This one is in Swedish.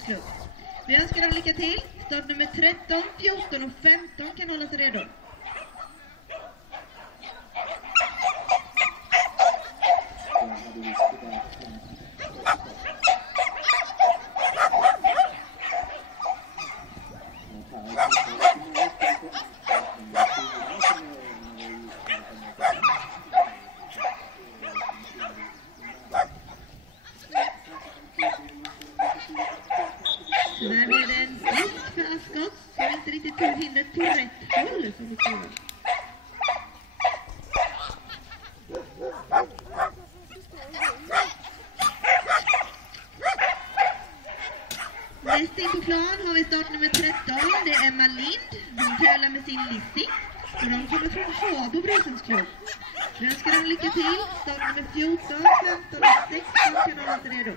klubb. Vi önskar dem lycka till. Start nummer 13, 14 och 15 kan hålla sig redo. Där är det en risk för Ascot som inte riktigt tog hindret på rätt håll. Näst in på plan har vi start nummer 13. Det är Emma Lind. Hon tävlar med sin Lizzie. Och de kommer från Habo Brusens klubb. Vi önskar dem lycka till. Start nummer 14, 15 och 16 kan hålla sig redo.